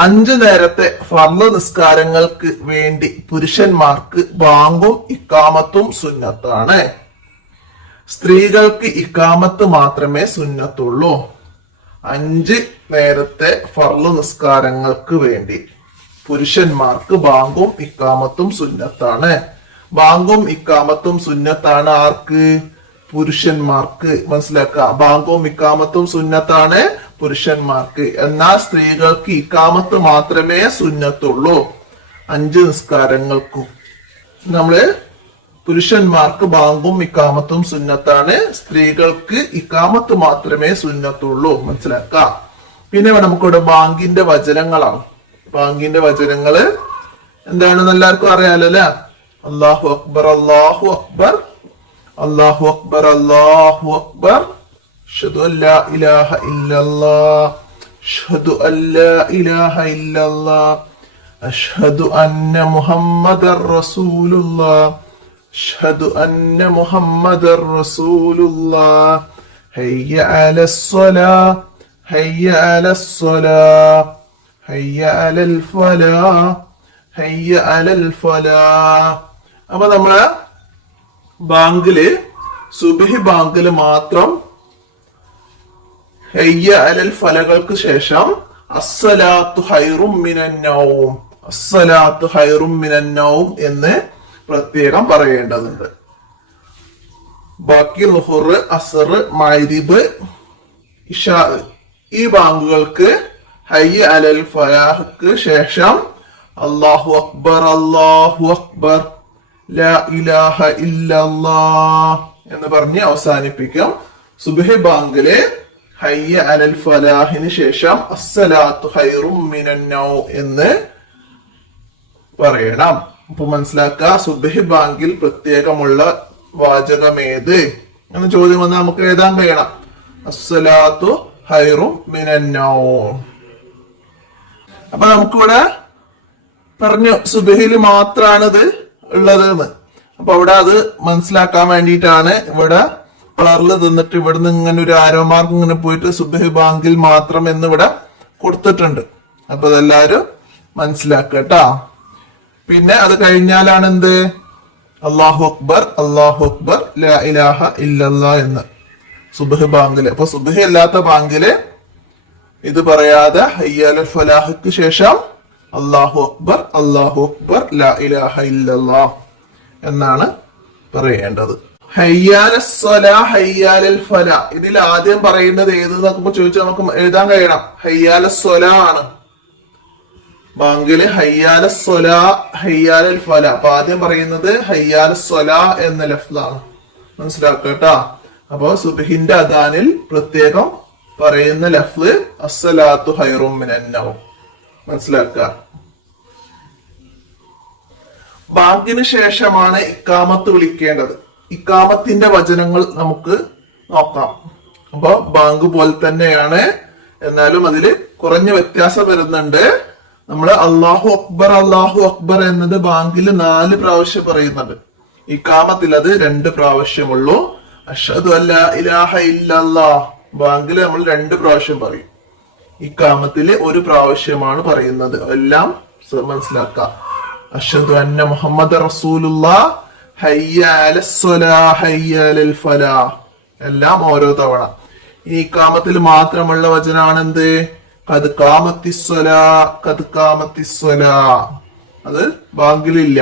5 നേരത്തെ ഫർള് നിസ്കാരങ്ങൾക്ക് വേണ്ടി പുരുഷന്മാർക്ക് ബാങ്കും ഇക്കാമത്തും സുന്നത്താണ്. സ്ത്രീകൾക്ക് ഇക്കാമത്ത് മാത്രമേ സുന്നത്തുള്ളൂ. 5 നേരത്തെ ഫർള് നിസ്കാരങ്ങൾക്ക് വേണ്ടി പുരുഷന്മാർക്ക് ബാങ്കും ഇക്കാമത്തും സുന്നത്താണ്. ബാങ്കും ഇക്കാമത്തും സുന്നത്താണ് ആർക്ക്? പുരുഷന്മാർക്ക്. മനസ്സിലാക്കുക, ബാങ്കും ഇക്കാമത്തും സുന്നത്താണ് പുരുഷന്മാർക്ക്. എന്നാൽ സ്ത്രീകൾക്ക് ഇക്കാമത്ത് മാത്രമേ സുന്നത്തുള്ളൂ 5 നിസ്കാരങ്ങൾക്കും. നമ്മള് പുരുഷന്മാർക്ക് ബാങ്കും ഇക്കാമത്തും സുന്നത്താണ്, സ്ത്രീകൾക്ക് ഇക്കാമത്ത് മാത്രമേ സുന്നത്തുള്ളൂ. മനസ്സിലാക്കാം. പിന്നെ നമുക്കിവിടെ ബാങ്കിന്റെ വചനങ്ങളാണ്. ബാങ്കിന്റെ വചനങ്ങള് എന്താണെന്ന് എല്ലാവർക്കും അറിയാലോ അല്ലെ? അല്ലാഹു അക്ബർ, അല്ലാഹു അക്ബർ, അല്ലാഹു അക്ബർ, അല്ലാഹു അക്ബർ, അഷ്ഹദു അല്ലാ ഇലാഹ ഇല്ലല്ലാഹ്, അഷ്ഹദു അല്ലാ ഇലാഹ ഇല്ലല്ലാഹ്, അഷ്ഹദു അന്ന മുഹമ്മദർ റസൂലുള്ളാഹ്, അഷ്ഹദു അന്ന മുഹമ്മദർ റസൂലുള്ളാഹ്, ഹയ്യ അലസ്സലാഹ്, ഹയ്യ അലസ്സലാഹ്, ഹയ്യ അലൽ ഫലാഹ്, ഹയ്യ അലൽ ഫലാഹ്. അപ്പൊ നമ്മള് ബാങ്കില് സുബ്ഹി ബാങ്കില് മാത്രം ഹയ്യ അലൽ ഫലകൾക്ക് ശേഷം അസ്സലാത്തു ഖൈറും മിനൻ നൗം, അസ്സലാത്തു ഖൈറും മിനൻ നൗം എന്ന് പ്രത്യേകം പറയേണ്ടതുണ്ട്. ബാക്കി ളുഹർ, അസർ, മഗ്രിബ്, ഇശാ ഈ ബാങ്കുകൾക്ക് ഹയ്യ അലൽ ഫലാഹ്ക്ക് ശേഷം അല്ലാഹു അക്ബർ, അല്ലാഹു അക്ബർ, ലാ ഇലാഹ ഇല്ലല്ലാഹ് എന്ന് പറഞ്ഞ് അവസാനിപ്പിക്കും. സുബ്ഹി ബാങ്കിലെ ഹയ്യ അലൽ ഫലാഹിന് ശേഷം അസ്സലാത്തു ഖൈറും മിനൻ നൗം എന്ന് പറയണം. അപ്പൊ മനസ്സിലാക്കുക, സുബ്ഹി ബാങ്കിൽ പ്രത്യേകമുള്ള വാചകം ഏത് എന്ന ചോദ്യം വന്നാൽ നമുക്ക് എഴുതാൻ കഴിയണം. അസ്സലാത്തു ഖൈറും മിനൻ നൗം. അപ്പൊ നമുക്കിവിടെ പറഞ്ഞു സുബ്ഹിയിൽ മാത്രമാണ് ഇത് ഉള്ളത് എന്ന്. അപ്പൊ അവിടെ അത് മനസ്സിലാക്കാൻ വേണ്ടിയിട്ടാണ് ഇവിടെ കളറിൽ തന്നിട്ട് ഇവിടുന്ന് ഇങ്ങനെ ഒരു ആരോ മാർക്ക് ഇങ്ങനെ പോയിട്ട് സുബ്ഹി ബാങ്കിൽ മാത്രം എന്ന് ഇവിടെ കൊടുത്തിട്ടുണ്ട്. അപ്പൊ അതെല്ലാരും മനസ്സിലാക്കുക കേട്ടാ. പിന്നെ അത് കഴിഞ്ഞാലാണ് എന്ത്? അല്ലാഹു അക്ബർ, അല്ലാഹു അക്ബർ, ലാ ഇലാഹ ഇല്ലല്ലാഹ് എന്ന് സുബ്ഹി ബാങ്കില്. അപ്പൊ സുബ്ഹി അല്ലാത്ത ബാങ്കില് ഇത് പറയാതെ ഹയ്യ അലൽ ഫലാഹ്ക്ക് ശേഷം അല്ലാഹു അക്ബർ, അല്ലാഹു അക്ബർ, ലാ ഇലാഹ ഇല്ലല്ലാഹ് എന്നാണ് പറയേണ്ടത്. ഹയ്യാലസ്സലാ, ഹയ്യാലൽ ഫലാ, ഇതിൽ ആദ്യം പറയുന്നത് ഏത് എന്നൊക്കെ ചോദിച്ചാൽ നമുക്ക് എഴുതാൻ കഴിയണം. ഹയ്യാലസ്സലാ ആണ് ബാങ്കില്. ഹയ്യാലസ്സലാ, ഹയ്യാലൽ ഫലാ. അപ്പൊ ആദ്യം പറയുന്നത് ഹയ്യാലസ്സലാ എന്ന ലഫ്ലാണ്. മനസ്സിലാക്കുക കേട്ടാ. അപ്പൊ സുബ്ഹിന്റെ അദാനിൽ പ്രത്യേകം പറയുന്ന ലഫ്ല് അസ്സലാത്തു ഖൈറും മിനൻ നൗം. മനസ്സിലാക്കുക. ബാങ്കിന് ശേഷമാണ് ഇക്കാമത്ത് വിളിക്കേണ്ടത്. ഇക്കാമത്തിന്റെ വചനങ്ങൾ നമുക്ക് നോക്കാം. അപ്പൊ ബാങ്ക് പോലെ തന്നെയാണ്, എന്നാലും അതില് കുറഞ്ഞ വ്യത്യാസം വരുന്നുണ്ട്. നമ്മള് അല്ലാഹു അക്ബർ, അല്ലാഹു അക്ബർ എന്നത് ബാങ്കില് 4 പ്രാവശ്യം പറയുന്നുണ്ട്. ഇക്കാമത്തിൽ അത് 2 പ്രാവശ്യമുള്ളൂ. അഷ്ഹദു അല്ലാ ഇലാഹ ഇല്ലല്ലാഹ് ബാങ്കില് നമ്മൾ 2 പ്രാവശ്യം പറയും. ഇക്കാമത്തില് 1 പ്രാവശ്യമാണ് പറയുന്നത്. എല്ലാം മനസ്സിലാക്കാം. അഷ്ഹദു അന്ന മുഹമ്മദ് റസൂലുള്ളാഹ്, ഹയ്യ അലസ്സലാഹ്, ഹയ്യ അലൽ ഫലാഹ് എല്ലാം ഓരോ തവണ. ഈ ഇക്കാമത്തിൽ മാത്രമുള്ള വചനാണ് എന്ത്? ഖദ് ഖാമത്തിസ്സലാ, ഖദ് ഖാമത്തിസ്സലാ. അത് ബാങ്കിലില്ല.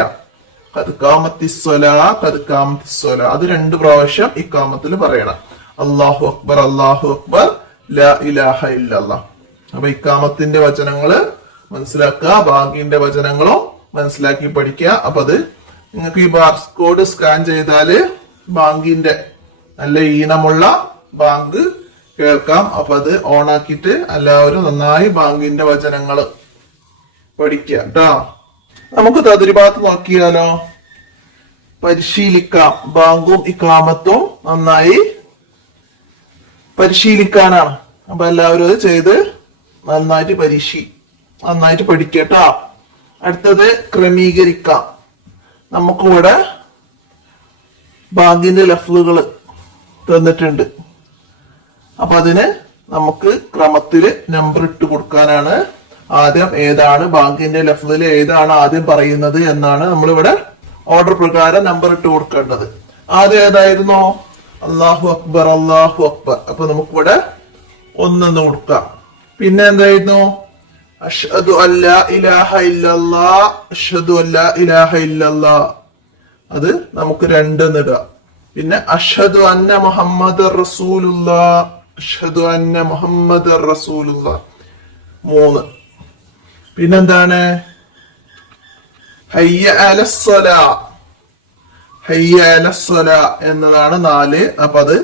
ഖദ് ഖാമത്തിസ്സലാ, ഖദ് ഖാമത്തിസ്സലാ അത് 2 പ്രാവശ്യം ഇക്കാമത്തിൽ പറയണം. അല്ലാഹു അക്ബർ, അല്ലാഹു അക്ബർ, ലാ ഇലാഹ ഇല്ലല്ലാഹ്. അപ്പൊ ഇക്കാമത്തിന്റെ വചനങ്ങള് മനസ്സിലാക്കുക, ബാങ്കിന്റെ വചനങ്ങളും മനസ്സിലാക്കി പഠിക്കുക. അപ്പൊ അത് നിങ്ങൾക്ക് ഈ ബാർ കോഡ് സ്കാൻ ചെയ്താല് ബാങ്കിന്റെ നല്ല ഈണമുള്ള ബാങ്ക് കേൾക്കാം. അപ്പൊ അത് ഓൺ ആക്കിയിട്ട് എല്ലാവരും നന്നായി ബാങ്കിന്റെ വചനങ്ങൾ പഠിക്കുക കേട്ടോ. നമുക്ക് തദ്രിബാത്ത് നോക്കിയാലോ, പരിശീലിക്കാം. ബാങ്കും ഇഖാമത്തും നന്നായി പരിശീലിക്കാനാണ്. അപ്പൊ എല്ലാവരും അത് ചെയ്ത് നന്നായിട്ട് പഠിക്കട്ടോ. അടുത്തത് ക്രമീകരിക്കാം. നമുക്കിവിടെ ബാങ്കിന്റെ ലഫ്ലുകൾ തന്നിട്ടുണ്ട്. അപ്പൊ അതിന് നമുക്ക് ക്രമത്തില് നമ്പർ ഇട്ട് കൊടുക്കാനാണ് ആദ്യം ഏതാണ് ബാങ്കിന്റെ ലഫ്ലിൽ ഏതാണ് ആദ്യം പറയുന്നത് എന്നാണ് നമ്മളിവിടെ ഓർഡർ പ്രകാരം നമ്പർ ഇട്ട് കൊടുക്കേണ്ടത്. ആദ്യം ഏതായിരുന്നു? അല്ലാഹു അക്ബർ അല്ലാഹു അക്ബർ. അപ്പൊ നമുക്കിവിടെ 1 കൊടുക്കാം. പിന്നെ എന്തായിരുന്നു? അഷ്ഹദു അല്ലാ ഇലാഹ ഇല്ലല്ലാഹ് അഷ്ഹദു അല്ലാ ഇലാഹ ഇല്ലല്ലാഹ്. അത് നമുക്ക് 2 ഇടാം. പിന്നെ അഷ്ഹദു അന്ന മുഹമ്മദർ റസൂലുള്ളാഹ് അഷ്ഹദു അന്ന മുഹമ്മദർ റസൂലുള്ളാഹ് 3. പിന്നെന്താണ്? ഹയ്യ അലസ്സലാ ഹയ്യ അലസ്സലാ എന്നതാണ് 4. അപ്പൊ അത്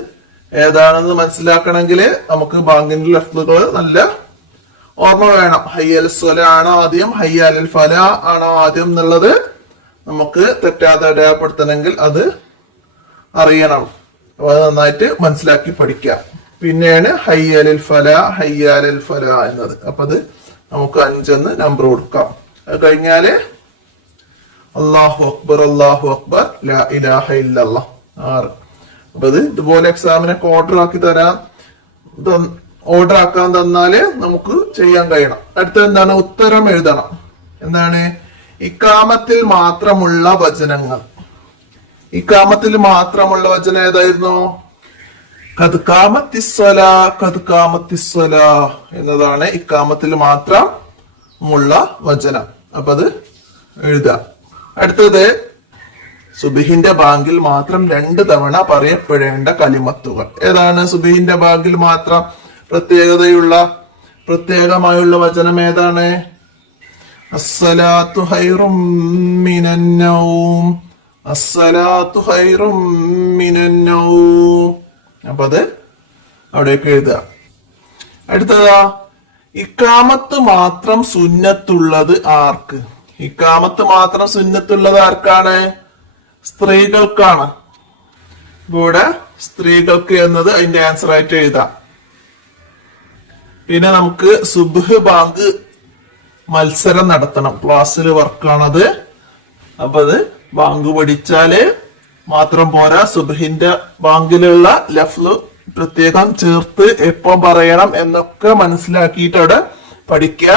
ഏതാണെന്ന് മനസ്സിലാക്കണമെങ്കിൽ നമുക്ക് ബാങ്കിന്റെ ലഫ്ലുകൾ നല്ല ഓർമ്മ വേണം. ഹയ്യ അലസ്സല ആണോ ആദ്യം, ഹയ്യ അലൽ ഫലാ ആണോ ആദ്യം എന്നുള്ളത് നമുക്ക് തെറ്റാതെ അടയാളപ്പെടുത്തണമെങ്കിൽ അത് അറിയണം. അപ്പൊ അത് നന്നായിട്ട് മനസ്സിലാക്കി പഠിക്കാം. പിന്നെയാണ് ഹയ്യ അലൽ ഫലാ ഹയ്യ അലൽ ഫലാ എന്നത്. അപ്പൊ അത് നമുക്ക് 5 നമ്പർ കൊടുക്കാം. അത് കഴിഞ്ഞാല് അല്ലാഹു അക്ബർ അല്ലാഹു അക്ബർ ലാ ഇലാഹ ഇല്ലല്ലാഹ് 6. അപ്പൊ ഇത് ഇതുപോലെ എക്സാമിനൊക്കെ ഓർഡർ ആക്കാൻ തന്നാല് നമുക്ക് ചെയ്യാൻ കഴിയണം. അടുത്ത എന്താണ്? ഉത്തരം എഴുതണം. എന്താണ്? ഇക്കാമത്തിൽ മാത്രമുള്ള വചനങ്ങൾ. ഇക്കാമത്തിൽ മാത്രമുള്ള വചനം ഏതായിരുന്നു? ഖദ് ഖാമത്തിസ്സലാ ഖദ് ഖാമത്തിസ്സലാ എന്നതാണ് ഇക്കാമത്തിൽ മാത്രമുള്ള വചനം. അപ്പൊ അത് എഴുതാം. അടുത്തത് സുബഹിന്റെ ബാങ്കിൽ മാത്രം 2 തവണ പറയപ്പെടേണ്ട കലിമത്തുകൾ. ഏതാണ് സുബഹിന്റെ ബാങ്കിൽ മാത്രം പ്രത്യേകമായുള്ള വചനം ഏതാണ്? അസ്സലാത്തു ഖൈറും മിനൻ നൗം അസ്സലാത്തു ഖൈറും മിനൻ നൗം. അപ്പൊ അത് അവിടേക്ക് എഴുതുക. അടുത്തതാ ഇക്കാമത്ത് മാത്രം സുന്നത്തുള്ളത് ആർക്ക്? ഇക്കാമത്ത് മാത്രം സുന്നത്തുള്ളത് ആർക്കാണ്? സ്ത്രീകൾക്കാണ്. ഇവിടെ സ്ത്രീകൾക്ക് എന്നത് അതിന്റെ ആൻസർ ആയിട്ട് എഴുതാം. പിന്നെ നമുക്ക് സുബ്ഹ് ബാങ്ക് മത്സരം നടത്തണം. ക്ലാസ്സിൽ വർക്കാണത്. അപ്പൊ അത് ബാങ്ക് പഠിച്ചാല് മാത്രം പോരാ, സുബ്ഹിന്റെ ബാങ്കിലുള്ള ലഫ്ല് പ്രത്യേകം ചേർത്ത് എപ്പം പറയണം എന്നൊക്കെ മനസ്സിലാക്കിയിട്ട് അവിടെ പഠിക്കുക.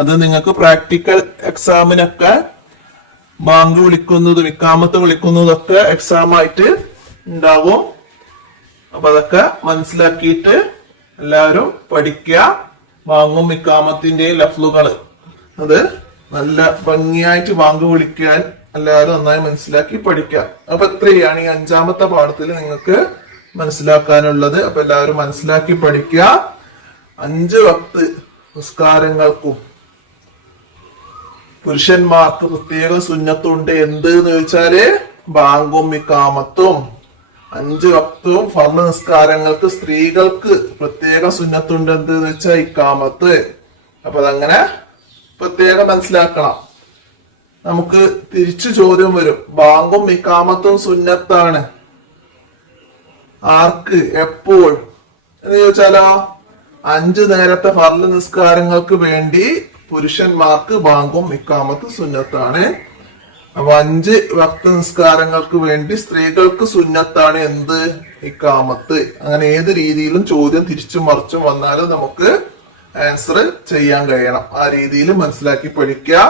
അത് നിങ്ങൾക്ക് പ്രാക്ടിക്കൽ എക്സാമിനൊക്കെ ബാങ്ക് വിളിക്കുന്നതും ഇക്കാമത്ത് വിളിക്കുന്നതും ഒക്കെ എക്സാം ആയിട്ട് ഉണ്ടാവും. അപ്പൊ അതൊക്കെ മനസ്സിലാക്കിയിട്ട് എല്ലാവരും പഠിക്കുക. ബാങ്കും ഇക്കാമത്തിന്റെയും ലഫ്ലുകള് അത് നല്ല ഭംഗിയായിട്ട് ബാങ്ക് വിളിക്കാൻ എല്ലാവരും നന്നായി മനസ്സിലാക്കി പഠിക്കുക. അപ്പൊ ഇത്രയാണ് ഈ 5ാമത്തെ പാഠത്തിൽ നിങ്ങൾക്ക് മനസ്സിലാക്കാനുള്ളത്. അപ്പൊ എല്ലാവരും മനസ്സിലാക്കി പഠിക്കുക. 5 വക്ത് നിസ്കാരങ്ങൾക്കും പുരുഷന്മാർക്ക് പ്രത്യേക സുന്നത്തുണ്ട്. എന്ത് എന്ന് ചോദിച്ചാല് ബാങ്കും ഇക്കാമത്തും. 5 വക്തവും ഫർള് നിസ്കാരങ്ങൾക്ക് സ്ത്രീകൾക്ക് പ്രത്യേക സുന്നത്തുണ്ട്. എന്ത് എന്ന് വെച്ചാൽ ഇക്കാമത്ത്. അപ്പൊ അതങ്ങനെ പ്രത്യേകം മനസ്സിലാക്കണം. നമുക്ക് തിരിച്ചു ചോദ്യം വരും, ബാങ്കും ഇക്കാമത്തും സുന്നത്താണ് ആർക്ക് എപ്പോൾ എന്ന് ചോദിച്ചാലോ? 5 നേരത്തെ ഫർള് നിസ്കാരങ്ങൾക്ക് വേണ്ടി പുരുഷന്മാർക്ക് ബാങ്കും ഇക്കാമത്ത് സുന്നത്താണ്. അപ്പൊ 5 വക്ത നിസ്കാരങ്ങൾക്ക് വേണ്ടി സ്ത്രീകൾക്ക് സുന്നത്താണ് എന്ത്? ഇക്കാമത്ത്. അങ്ങനെ ഏത് രീതിയിലും ചോദ്യം തിരിച്ചും മറിച്ചും വന്നാലും നമുക്ക് ആൻസർ ചെയ്യാൻ കഴിയണം. ആ രീതിയിൽ മനസ്സിലാക്കി പഠിക്കുക.